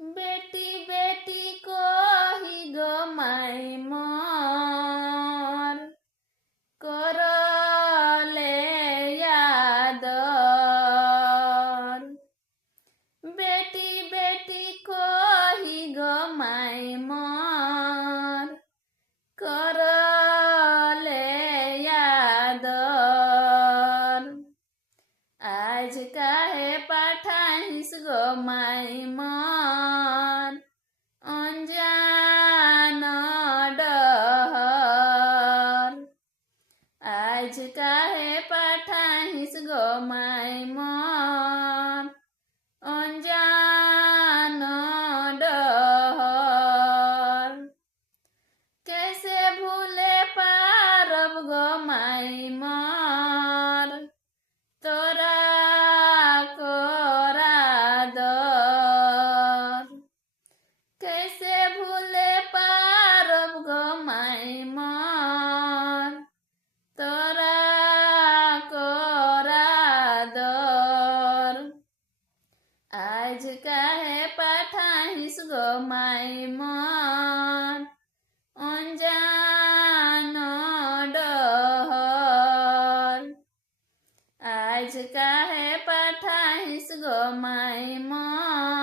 बेटी बेटी कही गो माई मोर करले यादर। बेटी बेटी कही गो माई मोर करले यादर। आज काहे पाठाइस गो माई मोर अनजान डहर। आज काहे पाठाइस गो माई मोर अनजान डहर। कैसे भूले पारब गो माई मोर तोरा कोरादर। कैसे भूले पारब गो माई मोर तोरा कोरादर। आज काहे पाठाइस गो माई मोर अनजान डहर। आज काहे पाठाइस गो माई मोर